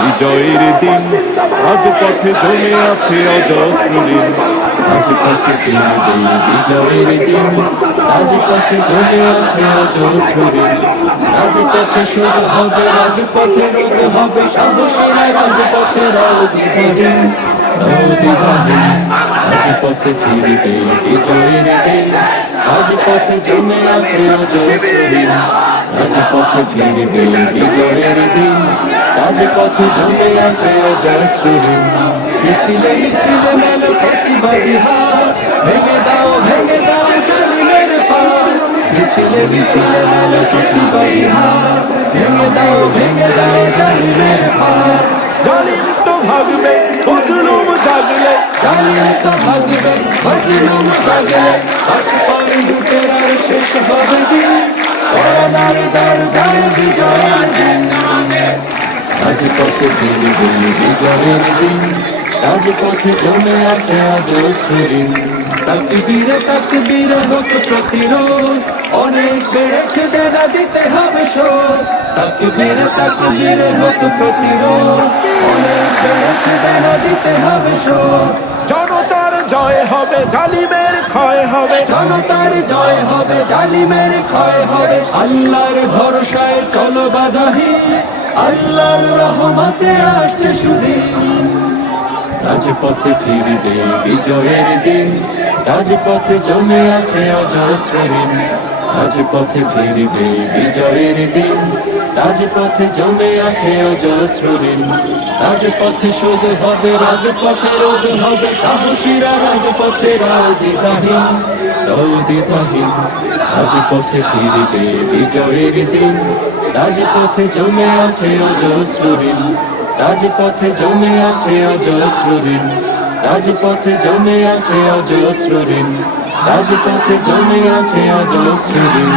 বিজয়ের দিন। রাজপথে জমে আছে অজস্র ঋণ রাজপথে ফিরবে বিজয়ের দিন। রাজপথে জমে আছে অজস্র ঋণ রাজপথে শুরু হবে রাজপথে রোদ হবে, সাহসীরা রাজপথে রৌদিধাহীন রৌদিধাহীন রাজপথে ফিরবে বিজয়ের দিন। রাজপথে জমে আছে অজস্র ঋণ রাজপথে ফিরবে বিজয়ের দিন। রাজপথে জমে আছে অজস্র ঋণ। মিছিলে মিছিলে মেলো প্রতিবাদী হার। ভেঙে দাও ভেঙে দাও জালিমের পার। মিছিলে মিছিলে মেলো প্রতিবাদী হার। ভেঙে দাও ভেঙে দাও জালিমের পার। জালিম তো ভাগবে মজলুম জাগলে। জালিম তো ভাগবে মজলুম জাগলে। শেষ হবে দিন। রাজপথে ফিরবে বিজয়ের দিন। রাজপথে জমে আছে তাকবীরে তাকবীরে হোক প্রতিরোধ। অনেক বেড়েছে দেনা দিতে হবে শোধ। তাকবীরে তাকবীরে হোক প্রতিরোধ। অনেক বেড়েছে দেনা দিতে হবে শোধ। জনতার জয় হবে জালিমের ক্ষয় হবে। জনতার জয় হবে জালিমের ক্ষয় হবে। আল্লাহর ভরসায় চলো বাধাহীন। আল্লাহর রহমতে আসছে সুদিন। রাজপথে ফিরবে বিজয়ের দিন, রাজপথে জমে আছে অজস্র ঋণ। রাজপথে ফিরবে বিজয়ের দিন, রাজপথে জমে আছে অজস্র ঋণ। রাজপথে শোধ হবে, রাজপথে রোধ হবে, সাহসীরা রাজপথে রৌদিদাহীন। রাজপথে ফিরবে বিজয়ের দিন রাজপথে জমে আছে অজস্র ঋণ রাজপথে জমে আছে অজস্র ঋণ রাজপথে জমে আছে অজস্র ঋণ রাজপথে জমে আছে অজস্র ঋণ